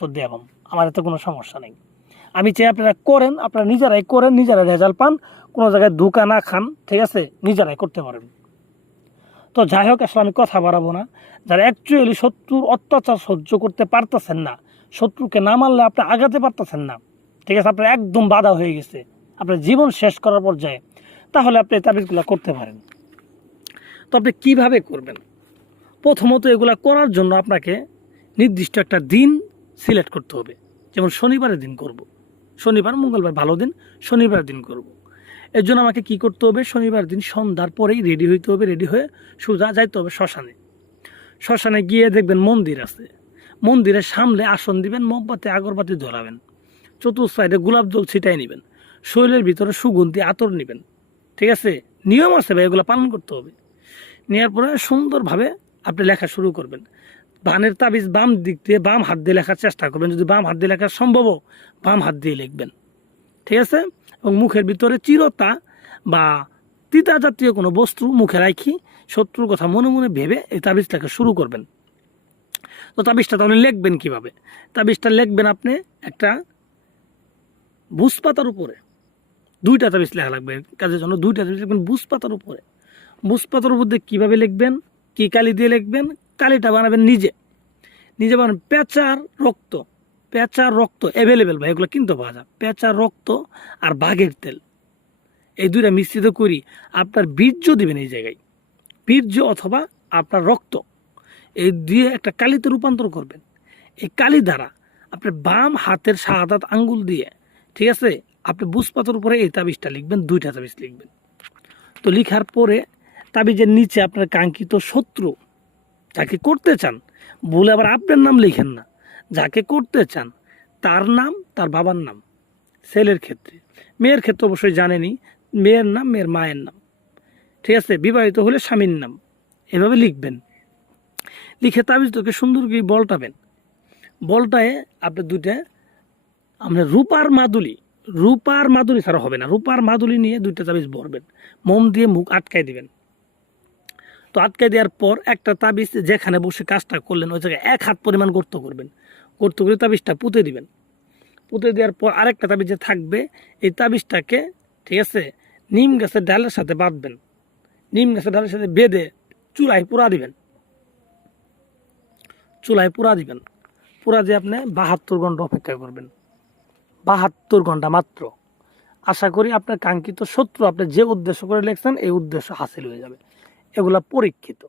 উত্তর দেওয়াম, আমার এতে কোনো সমস্যা নেই। আমি চাই আপনারা করেন, আপনারা নিজেরাই করেন, নিজেরাই রেজাল্ট পান, কোনো জায়গায় ধোঁকা না খান, ঠিক আছে, নিজেরাই করতে পারেন। তো যাই হোক, আসলে আমি কথা বাড়াবো না। যারা অ্যাকচুয়ালি শত্রুর অত্যাচার সহ্য করতে পারতেছেন না, শত্রুকে না মারলে আপনি আগাতে পারতেছেন না, ঠিক আছে, আপনার একদম বাধা হয়ে গেছে, আপনার জীবন শেষ করার পর্যায়ে, তাহলে আপনি এই তাবিজগুলো করতে পারেন। তো আপনি কীভাবে করবেন? প্রথমত এগুলা করার জন্য আপনাকে নির্দিষ্ট একটা দিন সিলেক্ট করতে হবে। যেমন শনিবারের দিন করব, শনিবার মঙ্গলবার ভালো দিন, শনিবার দিন করব। এর জন্য আমাকে কি করতে হবে? শনিবার দিন সন্ধ্যার পরেই রেডি হইতে হবে, রেডি হয়ে সোজা যাইতে হবে শ্মশানে। শ্মশানে গিয়ে দেখবেন মন্দির আছে, মন্দিরের সামনে আসন দিবেন, মোমবাতি আগরবাতি জ্বলাবেন, চতুর্থ সাইডে গোলাপ জল ছিটাই নেবেন, শরীরের ভিতরে সুগন্ধি আতর নেবেন, ঠিক আছে, নিয়ম আছে ভাই, এগুলো পালন করতে হবে। নেওয়ার পরে সুন্দরভাবে আপনি লেখা শুরু করবেন। বানের তাবিজ বাম দিক দিয়ে, বাম হাত দিয়ে লেখার চেষ্টা করবেন, যদি বাম হাত দিয়ে লেখা সম্ভব বাম হাত দিয়ে লিখবেন, ঠিক আছে। এবং মুখের ভিতরে চিরতা বা তিতা জাতীয় কোনো বস্তু মুখে রাখি শত্রুর কথা মনে মনে ভেবে এই তাবিজ লেখা শুরু করবেন। তো তাবিজটা তাহলে লিখবেন কীভাবে? তাবিজটা লিখবেন আপনি একটা বুস পাতার উপরে, দুইটা তাবিজ লেখা লাগবে কাজের জন্য, দুইটা তাবিজ লিখবেন বুস পাতার উপরে। বুস পাতার উপর দিয়ে কীভাবে লিখবেন, কী কালি দিয়ে লিখবেন? কালিটা বানাবেন নিজে, নিজে বানাবেন পেঁচার রক্ত, পেঁচার রক্ত অ্যাভেলেবেল ভাই, এগুলো কিনতে পাওয়া যায়। পেঁচার রক্ত আর বাঘের তেল, এই দুইটা মিশ্রিত করি আপনার বীর্য দিবেন এই জায়গায়, বীর্য অথবা আপনার রক্ত, এই দিয়ে একটা কালিতে রূপান্তর করবেন। এই কালি দ্বারা আপনার বাম হাতের শাহাদাত আঙ্গুল দিয়ে, ঠিক আছে, আপনি বুঝপাতার উপরে এই তাবিজটা লিখবেন, দুইটা তাবিজ লিখবেন। তো লিখার পরে তাবিজের নিচে আপনার কাঙ্ক্ষিত শত্রু যাকে করতে চান, বলে আবার আপনার নাম লিখেন না, যাকে করতে চান তার নাম, তার বাবার নাম, ছেলের ক্ষেত্রে, মেয়ের ক্ষেত্রে অবশ্যই জানেনি, মেয়ের নাম, মেয়ের মায়ের নাম, ঠিক আছে, বিবাহিত হলে স্বামীর নাম, এভাবে লিখবেন। লিখে তাবিজটাকে সুন্দর করে বলটাবেন, বলটায় আপনি দুইটা আপনার রূপার মাদুলি ছাড়া হবে না, রূপার মাদুলি নিয়ে দুইটা তাবিজ ভরবেন, মোম দিয়ে মুখ আটকাই দিবেন। তো আটকাই দেওয়ার পর একটা তাবিজ যেখানে বসে কাজটা করলেন ওই জায়গায় 1 হাত পরিমাণ গর্ত করবেন, গর্ত করে তাবিজটা পুঁতে দিবেন। পুঁতে দেওয়ার পর আরেকটা তাবিজ যে থাকবে, এই তাবিজটাকে, ঠিক আছে, নিম গাছের ডালের সাথে বাঁধবেন, নিম গাছের ডালের সাথে বেঁধে চুলায় পুরা দিবেন, চুলায় পুরা দিবেন। পুরা দিয়ে আপনি 72 ঘন্টা অপেক্ষা করবেন, 72 ঘন্টা মাত্র। আশা করি আপনার কাঙ্ক্ষিত শত্রু আপনি যে উদ্দেশ্য করে লিখছেন এই উদ্দেশ্য হাসিল হয়ে যাবে। এগুলা পরীক্ষিত।